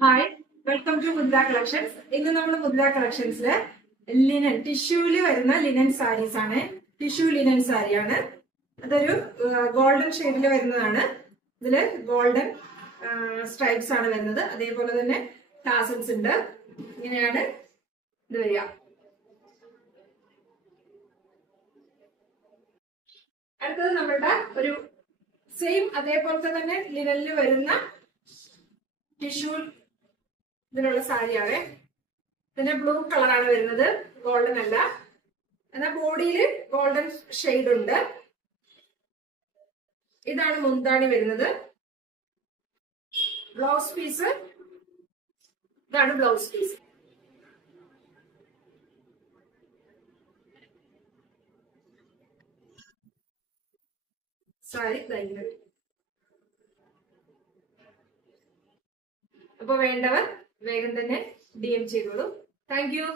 Hi, welcome to മുദ്ര collections. ഇന്ന് നമ്മൾ മുദ്ര കളക്ഷൻസില് ലിനൻ ടിഷ്യൂല് വരുന്ന ലിനൻ സാരീസ് ആണ്. ടിഷ്യൂ ലിനൻ സാരിയാണ്. അതൊരു ഗോൾഡൻ ഷെയ്ഡിൽ വരുന്നതാണ്. ഇതില് ഗോൾഡൻ സ്ട്രൈപ്സ് ആണ് വരുന്നത്. അതേപോലെ തന്നെ ടാസൽസ് ഉണ്ട്. ഇങ്ങനെയാണ് ഇത് വരിക. അടുത്തത് നമ്മളുടെ ഒരു സെയിം അതേപോലത്തെ തന്നെ ലിനനിൽ വരുന്ന ടിഷ്യൂ ഇതിലുള്ള സാരിയാണ്. പിന്നെ ബ്ലൂ കളറാണ് വരുന്നത്, ഗോൾഡൻ അല്ല. എന്നാൽ ബോഡിയിൽ ഗോൾഡൻ ഷെയ്ഡ് ഉണ്ട്. ഇതാണ് മുന്താണി വരുന്നത്. ബ്ലൗസ് പീസ് ഇതാണ് ബ്ലൗസ് പീസ്. സാരി കഴിഞ്ഞത്. അപ്പൊ വേണ്ടവർ വേഗം തന്നെ DM ചെയ്തോളൂ. Thank you.